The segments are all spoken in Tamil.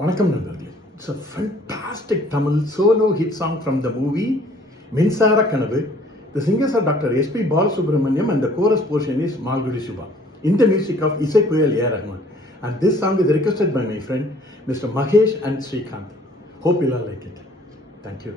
வணக்கம் நண்பர்களே. It's a fantastic Tamil solo hit song from the movie மின்சார கனவு. The singers are Dr. S.P. Balasubramaniam and the chorus portion is Malgudi Subha. In the music of Isai Puyal A. Rahman. And this song is requested by my friend Mr. Mahesh and Srikanth. Hope you all like it. Thank you.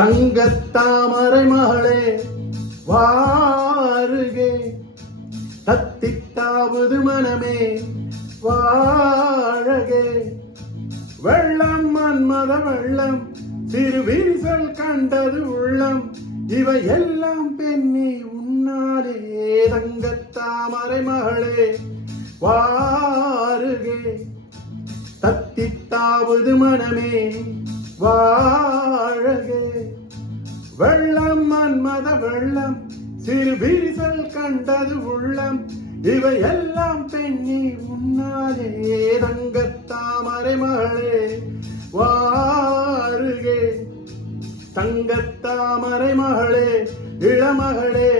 தங்கத்தாமரை மகளே வாருகே, தத்தித்தாவது மனமே வாழகே. வெள்ளம் மன்மத வெள்ளம், சிறு விரிசல் கண்டது உள்ளம், இவை எல்லாம் பெண்ணே உன்னாலே. தங்கத்தாமரை மகளே வாருகே, தத்தித்தாவது மனமே வாழகே. வெள்ளம் மன்மத வெள்ளம், சிறு விரிசல் கண்டது உள்ளம், இவை எல்லாம் பெண்ணி உன்னாலே. தங்கத்தாமரை மகளே வாருகே, தங்கத்தாமரை மகளே இளமகளே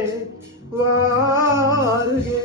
வாருகே.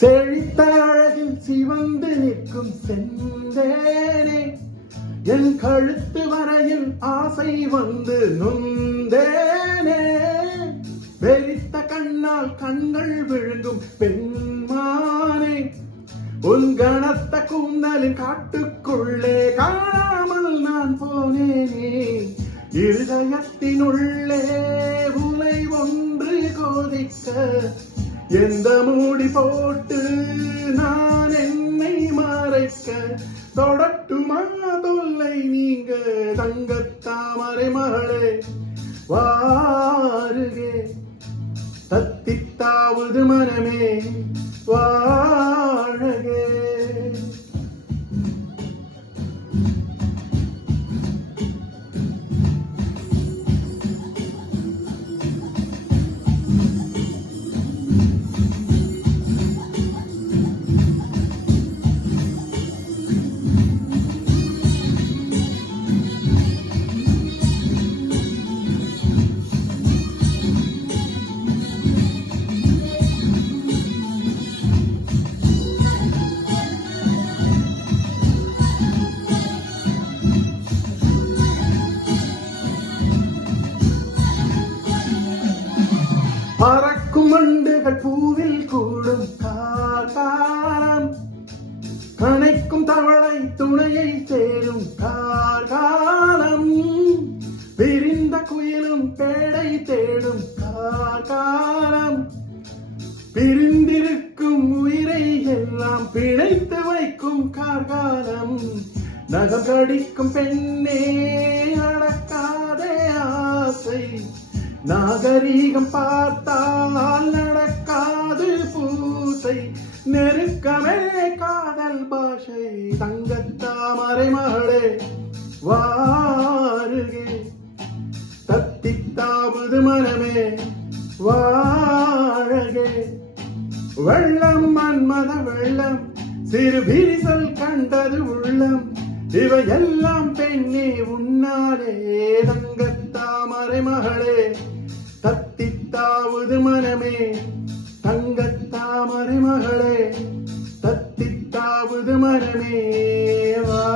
செழித்த அழகில் சிவந்து நிற்கும் செந்தேனே, என் கழுத்து வரையில் ஆசை வந்து நொந்தேனே. வெறித்த கண்ணால் கண்கள் விழுங்கும் பெண்மானே, உன் கனத்த கூந்தலின் காட்டுக்குள்ளே காணாமல் நான் போனேனே. இருதயத்தினுள்ளே உலை ஒன்று கோதிக்க, எந்த மூடி போட்டு நான் என்னை மறைக்க, தொடட்டுமா தொல்லை நீங்க. தங்கத்தாமரை மகளே வாருகே, தத்தித்தாவது மனமே வாழகே. பறக்கும் மண்டுகள் பூவில் கூடும் காலம், கணைக்கும் தவளை துணையை சேரும் காலம், பிரிந்த குயிலும் பேடை தேடும் காலம், பிரிந்திருக்கும் உயிரை எல்லாம் பிழைத்து வைக்கும் காலம். நகம் கடிக்கும் பெண்ணே அடக்காதே ஆசை, நாகரீகம் பார்த்தால் நடக்காது பூசை, நெருக்கமே காதல் பாஷை. தங்கத்தாமரை மகளே வாருகே, தத்தித்தாவது மனமே வாழகே. வெள்ளம் மன்மத வெள்ளம், சிறு விரிசல் கண்டது உள்ளம், இவை எல்லாம் பெண்ணே உன்னாலே. தங்கத்தாமரை மகளே தத்தித்தாவது மனமே, தங்கத்தாமரை மகளே தத்தித்தாவது மனமே வா.